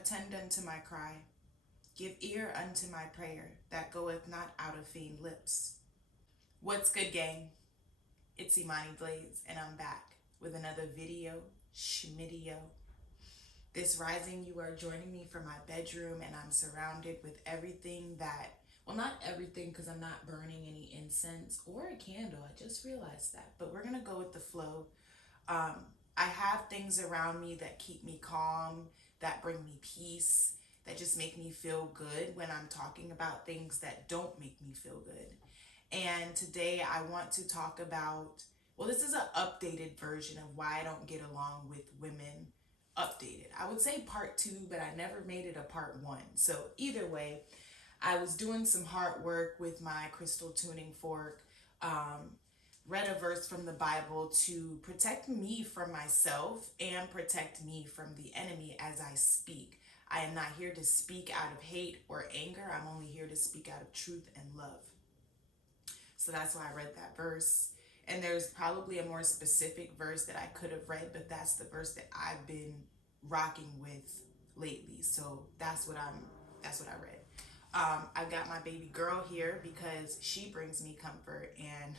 attend unto my cry. Give ear unto my prayer that goeth not out of vain lips. What's good, gang? It's imaniblaize, and I'm back with another video, schmidio. This rising, you are joining me from my bedroom, and I'm surrounded with everything that, well, not everything because I'm not burning any incense or a candle. I just realized that, but we're gonna go with the flow. I have things around me that keep me calm, that bring me peace, that just make me feel good when I'm talking about things that don't make me feel good. And today I want to talk about, well, this is an updated version of why I don't get along with women. Updated. I would say part 2, but I never made it a part 1. So either way, I was doing some hard work with my crystal tuning fork, read a verse from the Bible to protect me from myself and protect me from the enemy as I speak. I am not here to speak out of hate or anger. I'm only here to speak out of truth and love. So that's why I read that verse. And there's probably a more specific verse that I could have read, but that's the verse that I've been rocking with lately. So that's what I read. I've got my baby girl here because she brings me comfort, and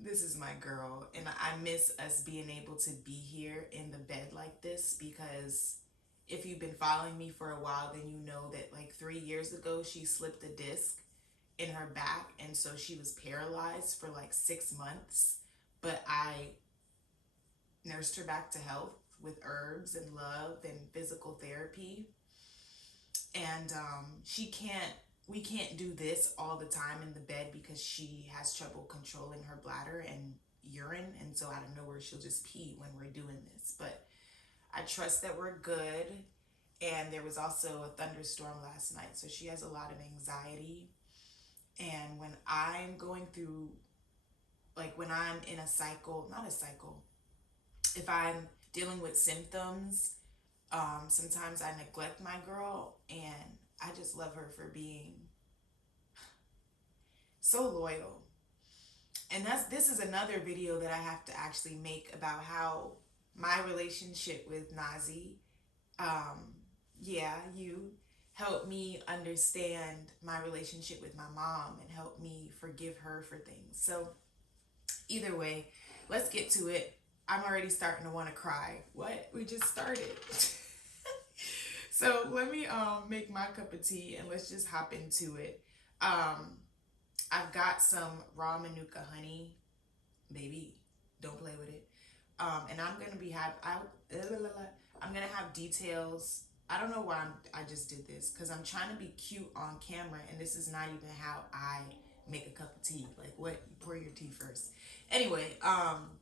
this is my girl, and I miss us being able to be here in the bed like this, because if you've been following me for a while, then you know that like 3 years ago she slipped a disc in her back, and so she was paralyzed for like 6 months, but I nursed her back to health with herbs and love and physical therapy. And we can't do this all the time in the bed because she has trouble controlling her bladder and urine, and so out of nowhere she'll just pee when we're doing this. But I trust that we're good. And there was also a thunderstorm last night, so she has a lot of anxiety. And when I'm going through, like when I'm in a cycle, not a cycle, if I'm dealing with symptoms, sometimes I neglect my girl, and I just love her for being so loyal. And this is another video that I have to actually make about how my relationship with Nazi, you helped me understand my relationship with my mom and help me forgive her for things. So either way, let's get to it. I'm already starting to want to cry. What? We just started. So let me make my cup of tea and let's just hop into it. I've got some raw manuka honey. Baby, don't play with it. And I'm gonna have details. I don't know why I just did this, because I'm trying to be cute on camera, and this is not even how I make a cup of tea. Like, what? You pour your tea first. Anyway, I'm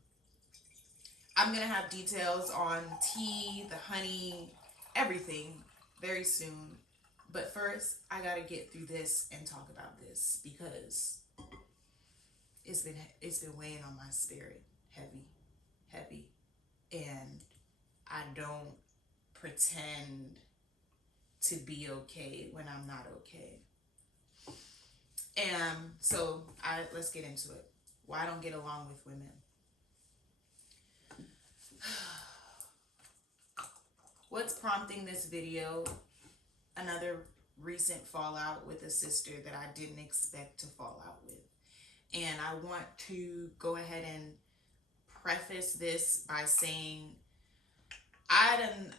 gonna have details on tea, the honey, everything very soon. But first, I gotta get through this and talk about this because it's been weighing on my spirit, heavy, and I don't pretend to be okay when I'm not okay. And so let's get into it. Why I don't get along with women. What's prompting this video? Another recent fallout with a sister that I didn't expect to fall out with. And I want to go ahead and preface this by saying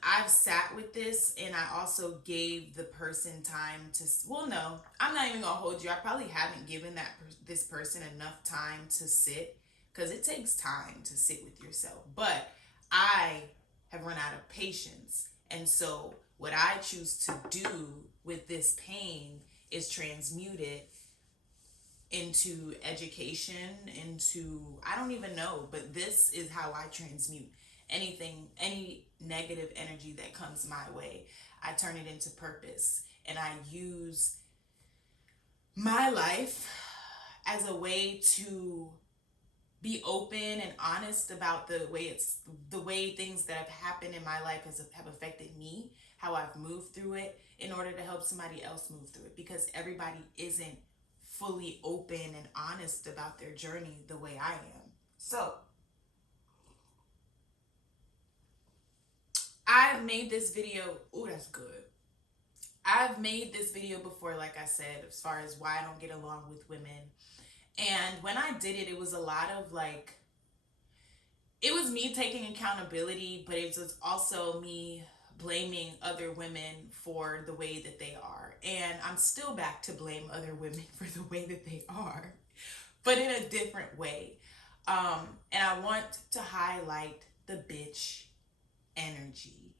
I've sat with this, and I also gave the person time to, well, no, I'm not even gonna hold you. I probably haven't given this person enough time to sit, because it takes time to sit with yourself. But I have run out of patience, and so what I choose to do with this pain is transmute it into education, into, I don't even know, but this is how I transmute any negative energy that comes my way. I turn it into purpose, and I use my life as a way to be open and honest about the way things that have happened in my life have affected me, how I've moved through it, in order to help somebody else move through it, because everybody isn't fully open and honest about their journey the way I am. So I've made this video. Ooh, that's good. I've made this video before, like I said, as far as why I don't get along with women. And when I did it, it was a lot of like, it was me taking accountability, but it was also me blaming other women for the way that they are. And I'm still back to blame other women for the way that they are, but in a different way. And I want to highlight the bitch energy.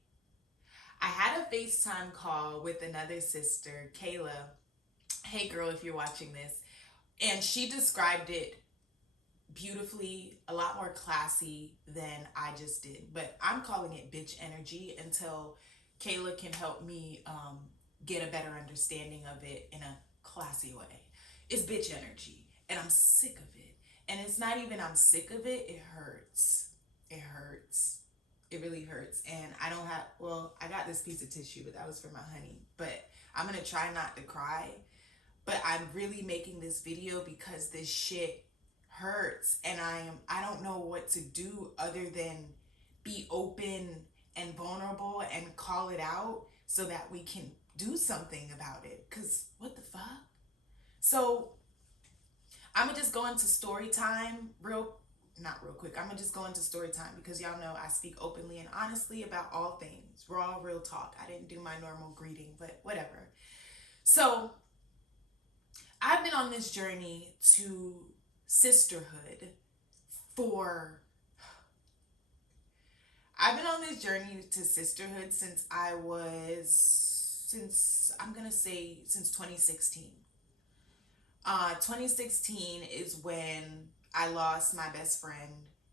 I had a FaceTime call with another sister, Kayla. Hey girl, if you're watching this. And she described it beautifully, a lot more classy than I just did. But I'm calling it bitch energy until Kayla can help me get a better understanding of it in a classy way. It's bitch energy, and I'm sick of it. And it's not even I'm sick of it, it hurts. It hurts. It really hurts. And I don't have, well, I got this piece of tissue, but that was for my honey. But I'm going to try not to cry. But I'm really making this video because this shit hurts, and I don't know what to do other than be open and vulnerable and call it out so that we can do something about it. Cause what the fuck? So I'm gonna just go into story time not real quick. I'm gonna just go into story time because y'all know I speak openly and honestly about all things. Raw, real talk. I didn't do my normal greeting, but whatever. So I've been on this journey to sisterhood for I've been on this journey to sisterhood since I'm gonna say since 2016. 2016 is when I lost my best friend,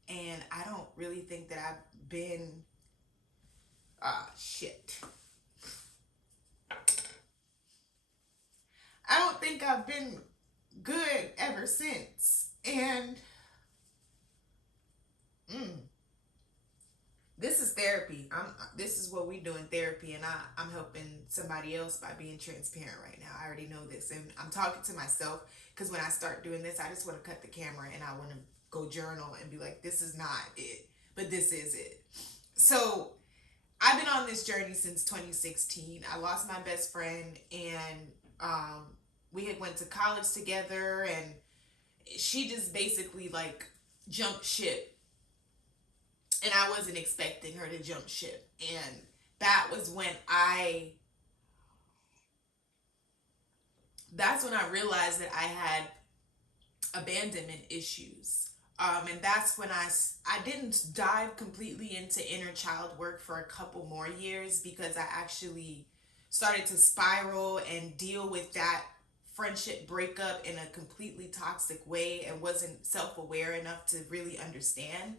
and I don't really think that I've been shit. I don't think I've been good ever since. And this is therapy. This is what we do in therapy, and I'm helping somebody else by being transparent right now. I already know this, and I'm talking to myself because when I start doing this, I just want to cut the camera and I want to go journal and be like, this is not it, but this is it. So I've been on this journey since 2016. I lost my best friend, and we had went to college together, and she just basically like jumped ship, and I wasn't expecting her to jump ship. And that's when I realized that I had abandonment issues. And that's when I didn't dive completely into inner child work for a couple more years because I actually started to spiral and deal with that friendship breakup in a completely toxic way and wasn't self-aware enough to really understand.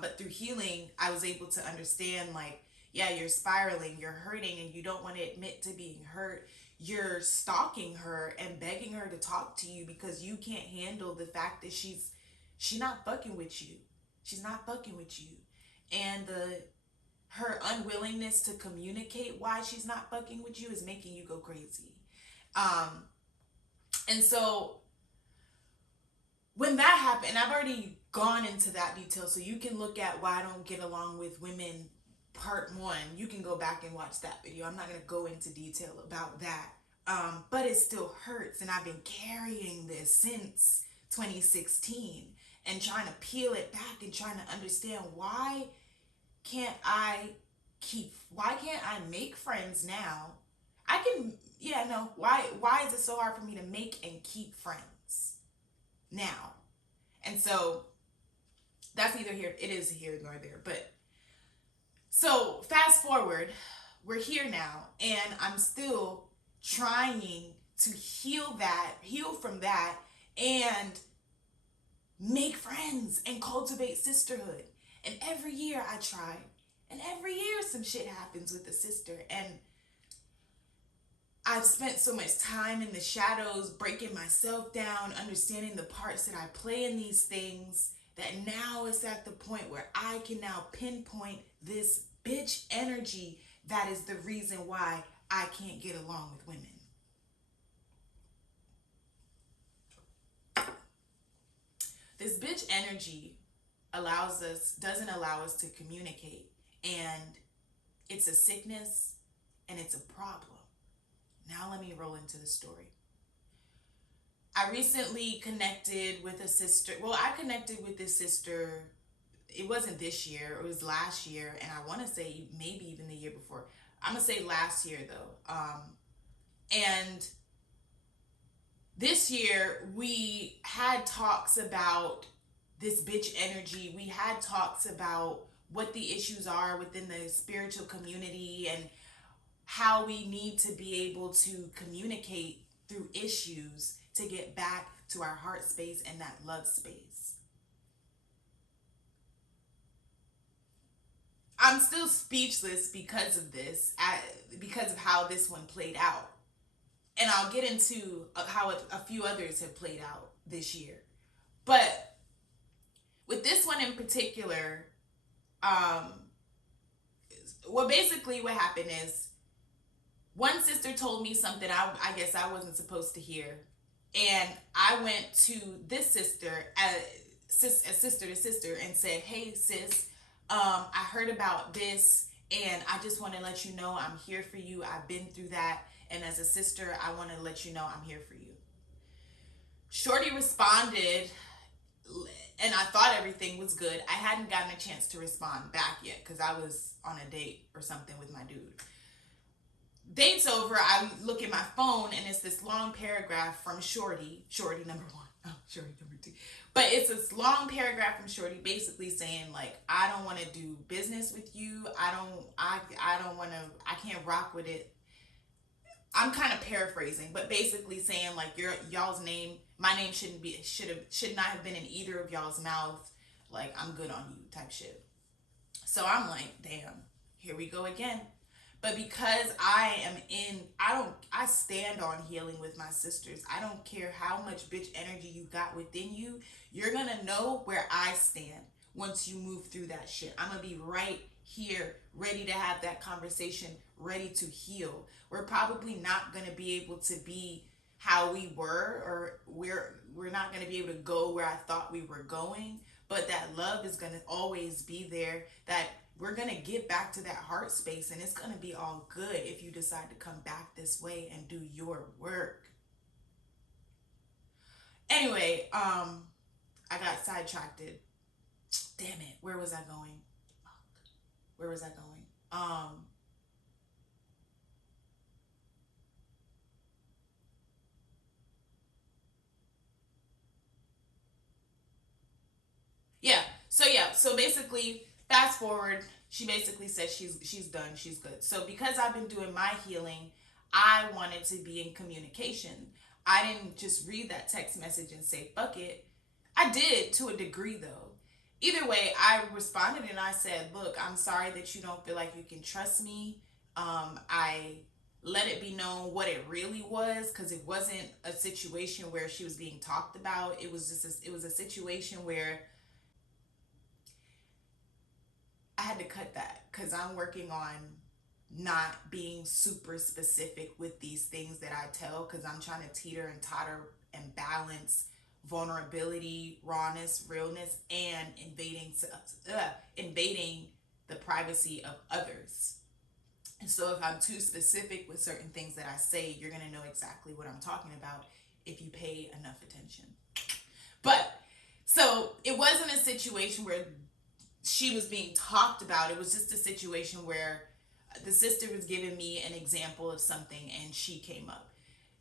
But through healing, I was able to understand, like, yeah, you're spiraling, you're hurting, and you don't want to admit to being hurt. You're stalking her and begging her to talk to you because you can't handle the fact that she's not fucking with you. She's not fucking with you. And her unwillingness to communicate why she's not fucking with you is making you go crazy. And so when that happened, I've already gone into that detail, so you can look at why I don't get along with women part 1. You can go back and watch that video. I'm not going to go into detail about that. But it still hurts, and I've been carrying this since 2016 and trying to peel it back and trying to understand why can't I make friends now? Why is it so hard for me to make and keep friends now? And so that's neither here, it is here nor there. But so fast forward, we're here now, and I'm still trying to heal from that, and make friends and cultivate sisterhood. And every year I try, and every year some shit happens with a sister, and I've spent so much time in the shadows, breaking myself down, understanding the parts that I play in these things, that now it's at the point where I can now pinpoint this bitch energy that is the reason why I can't get along with women. This bitch energy doesn't allow us to communicate, and It's a sickness and it's a problem. Now let me roll into the story. I recently connected with a sister. Well, I connected with this sister. It wasn't this year, it was last year, and I want to say maybe even the year before. I'm gonna say last year though. And this year we had talks about this bitch energy. We had talks about what the issues are within the spiritual community and how we need to be able to communicate through issues to get back to our heart space and that love space. I'm still speechless because of this, because of how this one played out. And I'll get into how a few others have played out this year. But with this one in particular, um, well, basically what happened is one sister told me something I guess I wasn't supposed to hear. And I went to this sister, a sister to sister, and said, hey, sis, I heard about this, and I just want to let you know I'm here for you. I've been through that. And as a sister, I want to let you know I'm here for you. Shorty responded, and I thought everything was good. I hadn't gotten a chance to respond back yet because I was on a date or something with my dude. Date's over. I look at my phone, and it's this long paragraph from Shorty number one. Oh, Shorty number two. But it's this long paragraph from Shorty basically saying, like, I don't want to do business with you. I don't want to, I can't rock with it. I'm kind of paraphrasing, but basically saying, like, y'all's name, my name should not have been in either of y'all's mouths. Like, I'm good on you type shit. So I'm like, damn, here we go again. But because I stand on healing with my sisters. I don't care how much bitch energy you got within you. You're gonna know where I stand once you move through that shit. I'm gonna be right here, ready to have that conversation, ready to heal. We're probably not gonna be able to be how we were, or we're not gonna be able to go where I thought we were going. But that love is gonna always be there. That we're going to get back to that heart space, and it's going to be all good if you decide to come back this way and do your work. Anyway, I got sidetracked. Damn it. Where was I going? Where was I going? So basically, fast forward, she basically said she's done, she's good. So because I've been doing my healing, I wanted to be in communication. I didn't just read that text message and say fuck it. I did to a degree though. Either way, I responded and I said, look, I'm sorry that you don't feel like you can trust me. I let it be known what it really was, because it wasn't a situation where she was being talked about. It was it was a situation where I had to cut that because I'm working on not being super specific with these things that I tell, because I'm trying to teeter and totter and balance vulnerability, rawness, realness, and invading the privacy of others. And so if I'm too specific with certain things that I say, you're going to know exactly what I'm talking about if you pay enough attention. But so it wasn't a situation where she was being talked about. It was just a situation where the sister was giving me an example of something and she came up.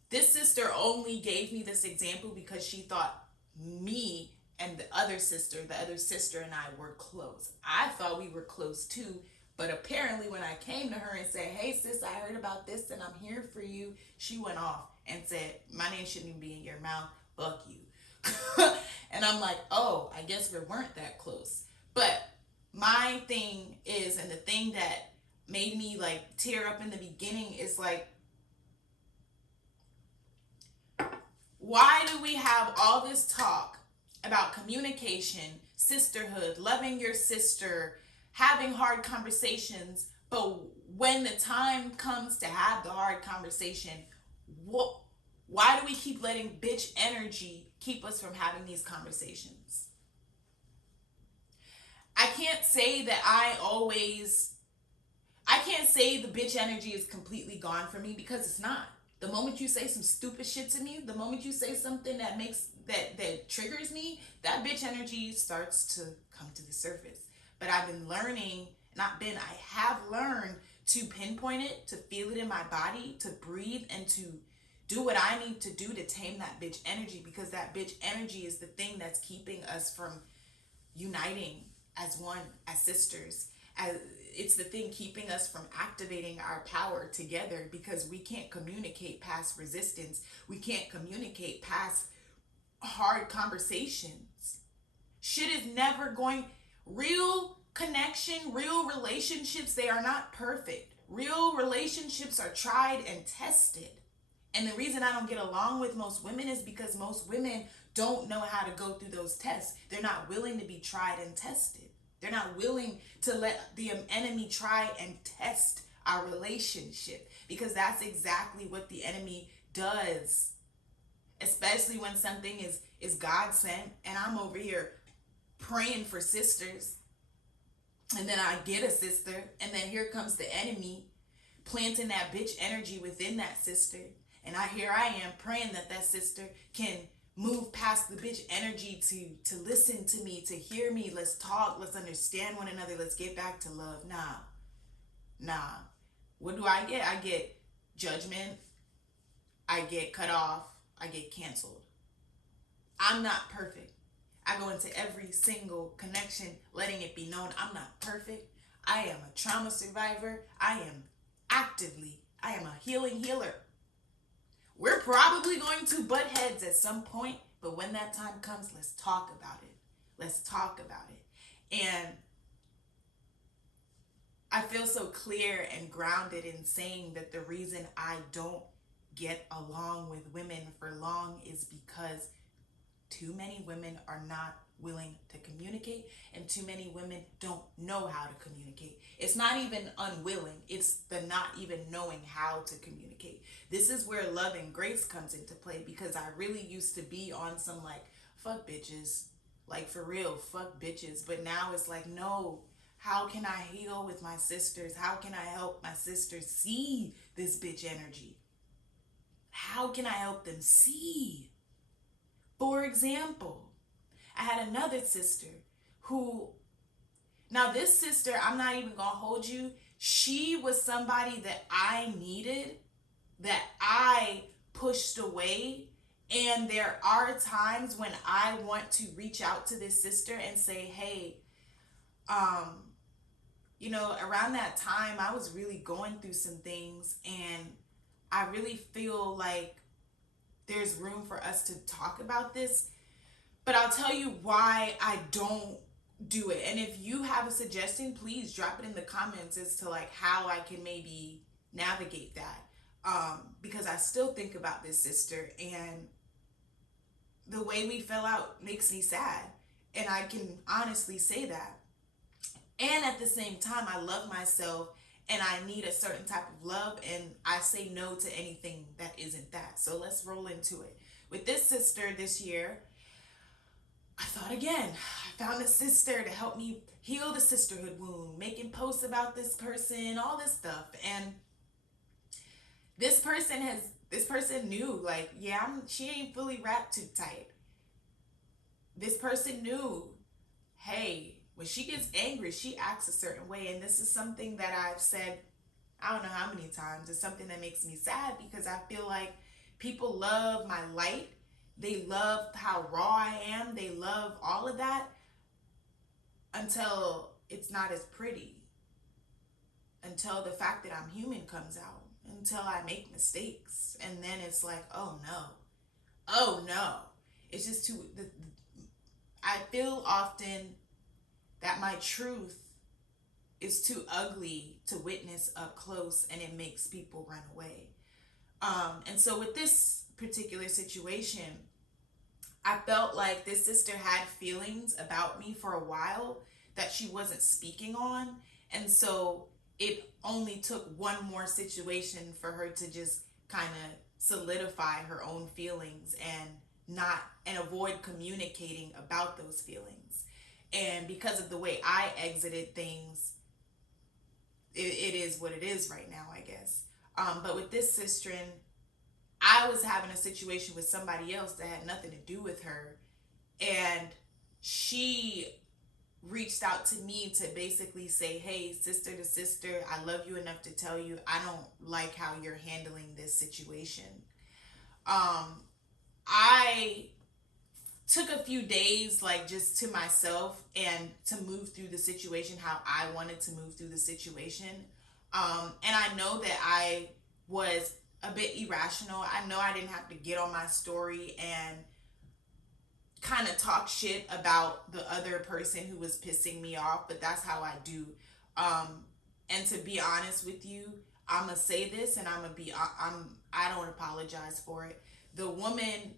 This sister only gave me this example because she thought me and the other sister and I were close. I thought we were close too, but apparently when I came to her and said, hey sis, I heard about this and I'm here for you, she went off and said, my name shouldn't even be in your mouth, fuck you. And I'm like, oh, I guess we weren't that close. But my thing is, and the thing that made me like tear up in the beginning is like, why do we have all this talk about communication, sisterhood, loving your sister, having hard conversations, but when the time comes to have the hard conversation, why do we keep letting bitch energy keep us from having these conversations? I can't say that I always, I can't say the bitch energy is completely gone from me, because it's not. The moment you say some stupid shit to me, the moment you say something that makes that triggers me, that bitch energy starts to come to the surface. But I've been learning, not been, I have learned to pinpoint it, to feel it in my body, to breathe, and to do what I need to do to tame that bitch energy, because that bitch energy is the thing that's keeping us from uniting as one, as sisters. As it's the thing keeping us from activating our power together, because we can't communicate past resistance. We can't communicate past hard conversations. Shit is never going, real connection, real relationships, they are not perfect. Real relationships are tried and tested. And the reason I don't get along with most women is because most women don't know how to go through those tests. They're not willing to be tried and tested. They're not willing to let the enemy try and test our relationship, because that's exactly what the enemy does. Especially when something is God sent, and I'm over here praying for sisters, and then I get a sister, and then here comes the enemy planting that bitch energy within that sister. And here I am praying that that sister can move past the bitch energy to listen to me, to hear me. Let's talk. Let's understand one another. Let's get back to love. Nah. What do I get? I get judgment. I get cut off. I get canceled. I'm not perfect. I go into every single connection letting it be known I'm not perfect. I am a trauma survivor. I am a healing healer. We're probably going to butt heads at some point, but when that time comes, let's talk about it. Let's talk about it. And I feel so clear and grounded in saying that the reason I don't get along with women for long is because too many women are not willing to communicate, and too many women don't know how to communicate. It's not even unwilling, it's the not even knowing how to communicate. This is where love and grace comes into play, because I really used to be on some like, fuck bitches, like for real, fuck bitches. But now it's like, no, how can I heal with my sisters? How can I help my sisters see this bitch energy? How can I help them see? For example, I had another sister who, now this sister, I'm not even gonna hold you, she was somebody that I needed, that I pushed away. And there are times when I want to reach out to this sister and say, hey, around that time I was really going through some things, and I really feel like there's room for us to talk about this. But I'll tell you why I don't do it. And if you have a suggestion, please drop it in the comments as to like how I can maybe navigate that. Because I still think about this sister, and the way we fell out makes me sad. And I can honestly say that. And at the same time, I love myself, and I need a certain type of love, and I say no to anything that isn't that. So let's roll into it. With this sister this year, I thought again. I found a sister to help me heal the sisterhood wound, making posts about this person, all this stuff. And this person knew, like, yeah, she ain't fully wrapped too tight. This person knew, hey, when she gets angry, she acts a certain way. And this is something that I've said, I don't know how many times. It's something that makes me sad, because I feel like people love my light. They love how raw I am. They love all of that until it's not as pretty. Until the fact that I'm human comes out. Until I make mistakes. And then it's like, oh no. Oh no. It's just too... I feel often that my truth is too ugly to witness up close, and it makes people run away. And so with this particular situation, I felt like this sister had feelings about me for a while that she wasn't speaking on. And so it only took one more situation for her to just kind of solidify her own feelings and avoid communicating about those feelings. And because of the way I exited things, it is what it is right now, I guess. But with this sister, I was having a situation with somebody else that had nothing to do with her, and she reached out to me to basically say, hey, sister to sister, I love you enough to tell you I don't like how you're handling this situation. I took a few days, like, just to myself and to move through the situation how I wanted to move through the situation. And I know that I was a bit irrational. I know I didn't have to get on my story and kind of talk shit about the other person who was pissing me off, but that's how I do. And to be honest with you, I'm gonna say this, and I don't apologize for it. The woman,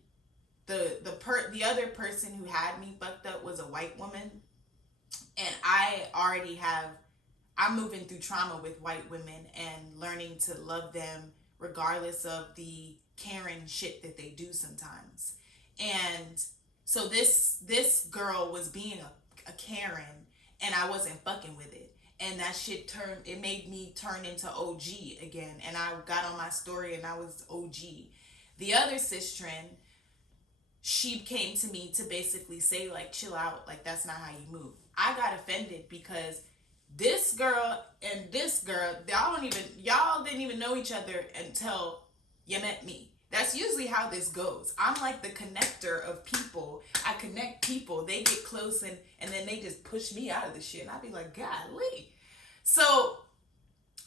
the other person who had me fucked up was a white woman, and I'm moving through trauma with white women and learning to love them regardless of the Karen shit that they do sometimes. And so this girl was being a Karen, and I wasn't fucking with it. And that shit it made me turn into OG again. And I got on my story and I was OG. The other sister, she came to me to basically say, like, chill out, like, that's not how you move. I got offended because this girl and this girl, y'all didn't even know each other until you met me. That's usually how this goes. I'm like the connector of people. I connect people, they get close, and then they just push me out of the shit. And I'd be like, golly. So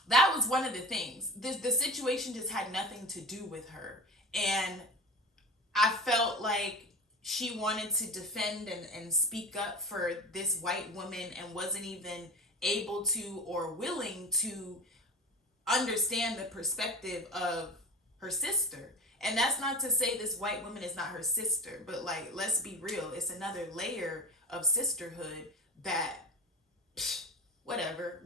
that was one of the things. The situation just had nothing to do with her. And I felt like she wanted to defend and speak up for this white woman and wasn't even able to or willing to understand the perspective of her sister. And that's not to say this white woman is not her sister, but, like, let's be real. It's another layer of sisterhood that, whatever.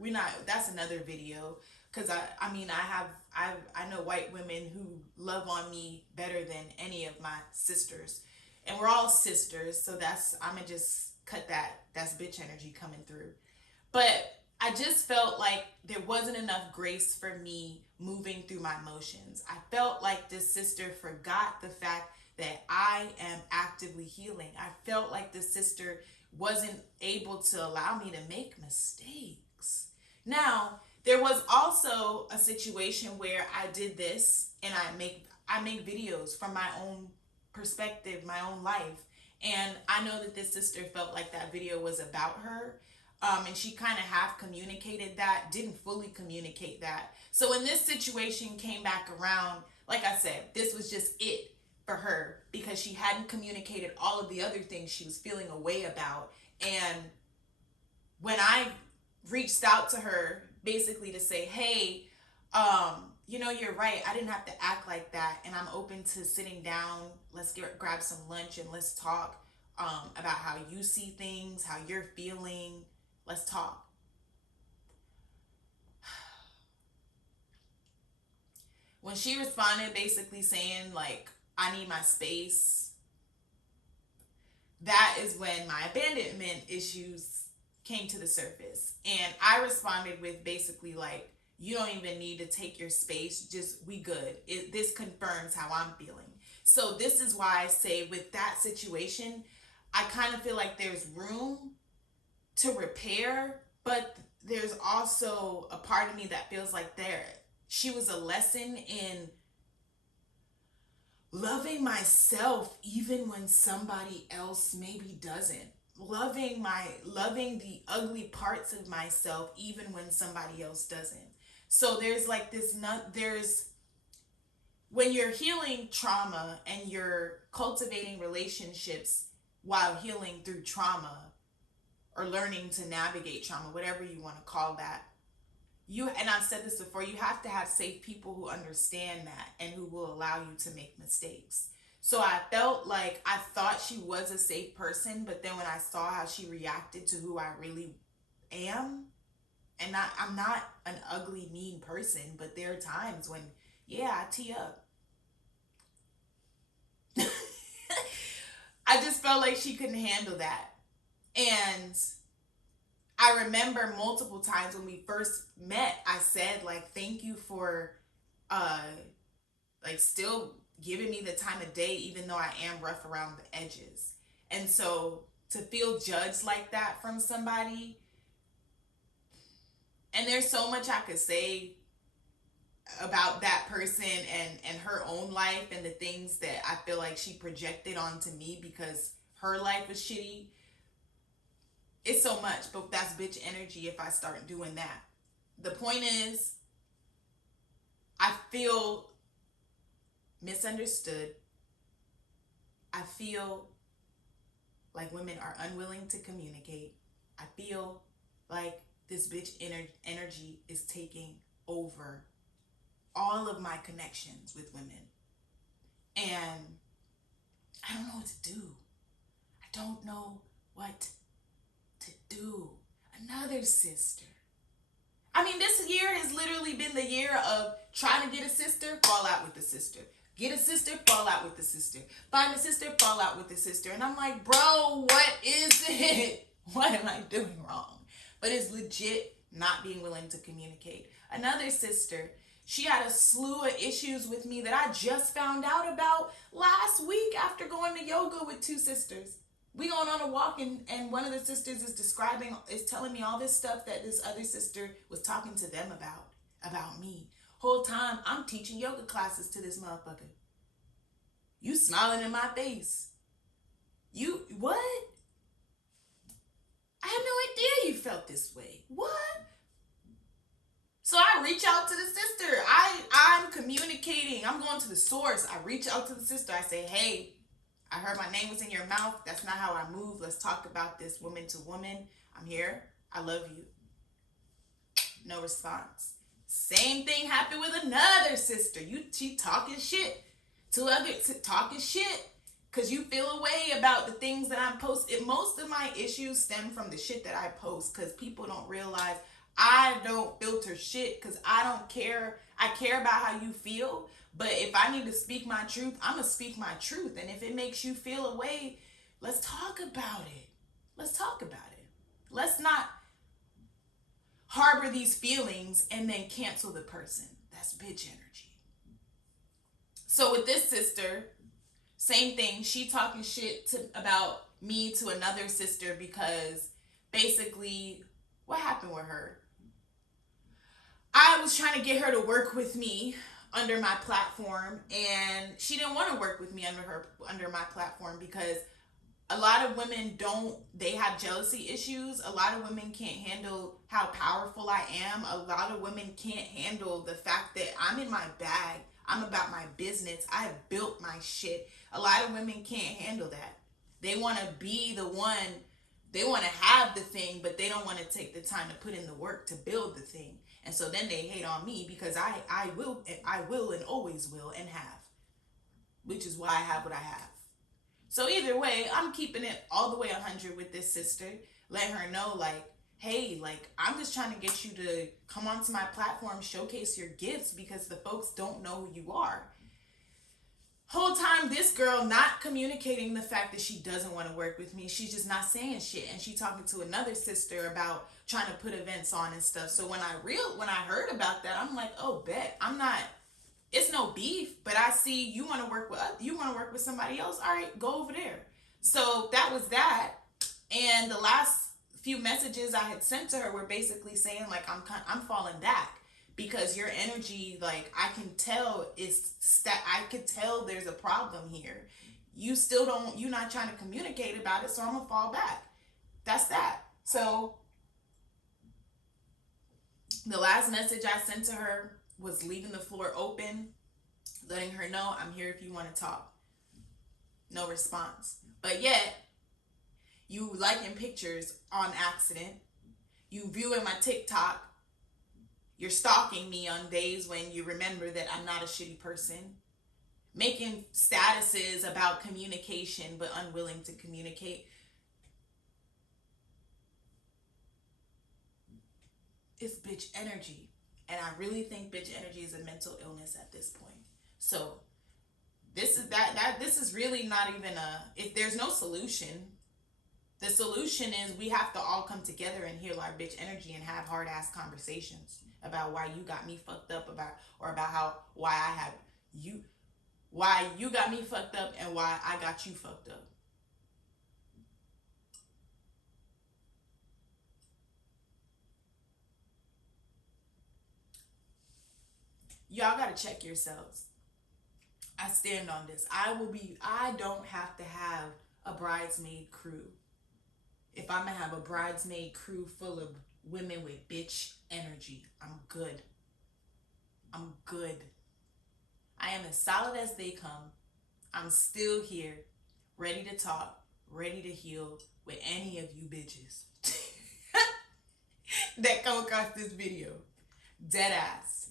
That's another video. Because I know white women who love on me better than any of my sisters. And we're all sisters, so I'm going to just cut that's bitch energy coming through. But I just felt like there wasn't enough grace for me moving through my emotions. I felt like this sister forgot the fact that I am actively healing. I felt like this sister wasn't able to allow me to make mistakes. Now, there was also a situation where I did this, and I make videos from my own perspective, my own life. And I know that this sister felt like that video was about her. And she kind of half communicated that, didn't fully communicate that. So when this situation came back around, like I said, this was just it for her because she hadn't communicated all of the other things she was feeling a way about. And when I reached out to her basically to say, hey, you're right. I didn't have to act like that. And I'm open to sitting down. Let's grab some lunch and let's talk about how you see things, how you're feeling. Let's talk. When she responded basically saying, like, I need my space, that is when my abandonment issues came to the surface. And I responded with basically, like, you don't even need to take your space. Just, we good. This confirms how I'm feeling. So this is why I say with that situation, I kind of feel like there's room to repair, but there's also a part of me that feels like she was a lesson in loving myself even when somebody else maybe doesn't. Loving the ugly parts of myself even when somebody else doesn't. So there's like when you're healing trauma and you're cultivating relationships while healing through trauma, or learning to navigate trauma, whatever you want to call that. And I've said this before, you have to have safe people who understand that and who will allow you to make mistakes. So I felt like I thought she was a safe person, but then when I saw how she reacted to who I really am, and I'm not an ugly, mean person, but there are times when, I tee up. I just felt like she couldn't handle that. And I remember multiple times when we first met, I said, like, thank you for, uh, like, still giving me the time of day, even though I am rough around the edges. And so to feel judged like that from somebody, and there's so much I could say about that person and her own life and the things that I feel like she projected onto me because her life was shitty. It's so much, but that's bitch energy if I start doing that. The point is, I feel misunderstood. I feel like women are unwilling to communicate. I feel like this bitch energy is taking over all of my connections with women. And I don't know what to do. I don't know what to do. Another sister. I mean, this year has literally been the year of trying to get a sister, fall out with the sister. Get a sister, fall out with the sister. Find a sister, fall out with the sister. And I'm like, bro, what is it? What am I doing wrong? But it's legit not being willing to communicate. Another sister, she had a slew of issues with me that I just found out about last week after going to yoga with two sisters. We going on a walk and one of the sisters is telling me all this stuff that this other sister was talking to them about me. Whole time I'm teaching yoga classes to this motherfucker. You smiling in my face. You what? I had no idea you felt this way. What? So I reach out to the sister. I'm communicating. I'm going to the source. I reach out to the sister. I say, hey, I heard my name was in your mouth. That's not how I move. Let's talk about this woman to woman. I'm here. I love you. No response. Same thing happened with another sister. She talking shit to others, talking shit because you feel a way about the things that I'm posting. Most of my issues stem from the shit that I post because people don't realize I don't filter shit because I don't care. I care about how you feel. But if I need to speak my truth, I'm going to speak my truth. And if it makes you feel a way, let's talk about it. Let's talk about it. Let's not harbor these feelings and then cancel the person. That's bitch energy. So with this sister, same thing. She talking shit about me to another sister because basically what happened with her? I was trying to get her to work with me under my platform, and she didn't want to work with me under my platform because a lot of women they have jealousy issues. A lot of women can't handle how powerful I am. A lot of women can't handle the fact that I'm in my bag. I'm about my business. I have built my shit. A lot of women can't handle that. They want to be the one. They want to have the thing, but they don't want to take the time to put in the work to build the thing. And so then they hate on me because I will and always will and have, which is why I have what I have. So either way, I'm keeping it all the way 100 with this sister. Let her know, like, hey, like, I'm just trying to get you to come onto my platform, showcase your gifts because the folks don't know who you are. Whole time, this girl not communicating the fact that she doesn't want to work with me. She's just not saying shit. And she talking to another sister about trying to put events on and stuff. So when I heard about that, I'm like, oh, bet. It's no beef, but I see you want to work with somebody else. All right, go over there. So that was that. And the last few messages I had sent to her were basically saying like, I'm falling back. Because your energy, like, I can tell I could tell there's a problem here. You're not trying to communicate about it, so I'm gonna fall back. That's that. So the last message I sent to her was leaving the floor open, letting her know I'm here if you want to talk. No response. But yet, you liking pictures on accident. You viewing my TikTok. You're stalking me on days when you remember that I'm not a shitty person. Making statuses about communication but unwilling to communicate. It's bitch energy. And I really think bitch energy is a mental illness at this point. So this is really not even if there's no solution. The solution is we have to all come together and heal our bitch energy and have hard ass conversations about why you got me fucked up, about or about how why I have you why you got me fucked up and why I got you fucked up. Y'all gotta check yourselves. I stand on this. I don't have to have a bridesmaid crew. If I'm gonna have a bridesmaid crew full of women with bitch energy, I'm good. I'm good. I am as solid as they come. I'm still here, ready to talk, ready to heal with any of you bitches that come across this video. Dead ass.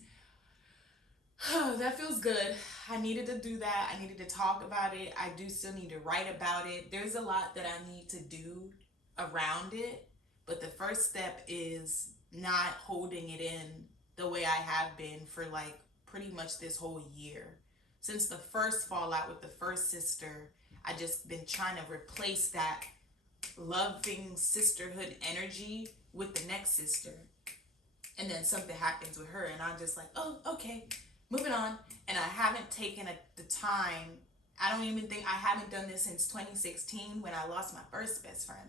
That feels good. I needed to do that. I needed to talk about it. I do still need to write about it. There's a lot that I need to do around it, but the first step is not holding it in the way I have been for like pretty much this whole year. Since the first fallout with the first sister, I just been trying to replace that loving sisterhood energy with the next sister. And then something happens with her and I'm just like, oh, okay, moving on. And I haven't taken the time. I don't even think I haven't done this since 2016 when I lost my first best friend.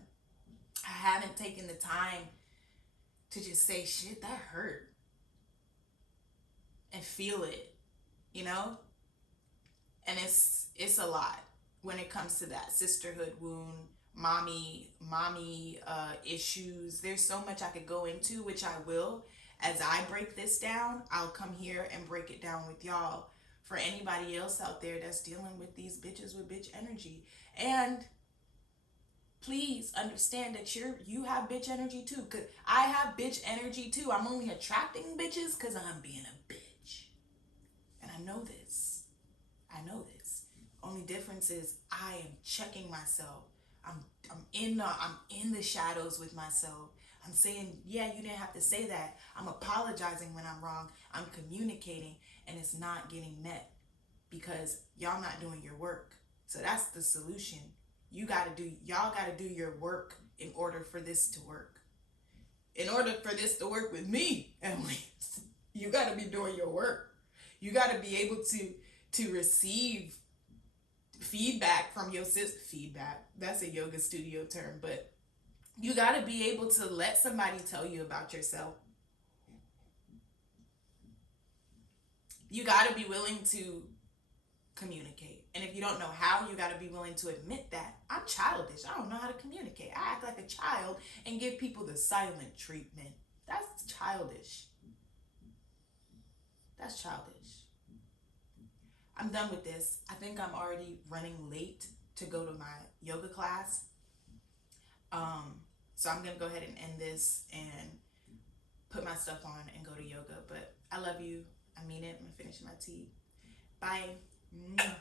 I haven't taken the time to just say, shit, that hurt. And feel it, you know? And it's a lot when it comes to that sisterhood wound, mommy issues. There's so much I could go into, which I will. As I break this down, I'll come here and break it down with y'all. For anybody else out there that's dealing with these bitches with bitch energy. And please understand that you have bitch energy too. Cause I have bitch energy too. I'm only attracting bitches because I'm being a bitch. And I know this. I know this. Only difference is I am checking myself. I'm in the shadows with myself. I'm saying, yeah, you didn't have to say that. I'm apologizing when I'm wrong. I'm communicating and it's not getting met because y'all not doing your work. So that's the solution. Y'all gotta do your work in order for this to work. In order for this to work with me, at least, you gotta be doing your work. You gotta be able to receive feedback from your sister. Feedback, that's a yoga studio term, but you got to be able to let somebody tell you about yourself. You got to be willing to communicate. And if you don't know how, you got to be willing to admit that. I'm childish. I don't know how to communicate. I act like a child and give people the silent treatment. That's childish. That's childish. I'm done with this. I think I'm already running late to go to my yoga class. So I'm going to go ahead and end this and put my stuff on and go to yoga. But I love you. I mean it. I'm finishing my tea. Bye. Mwah.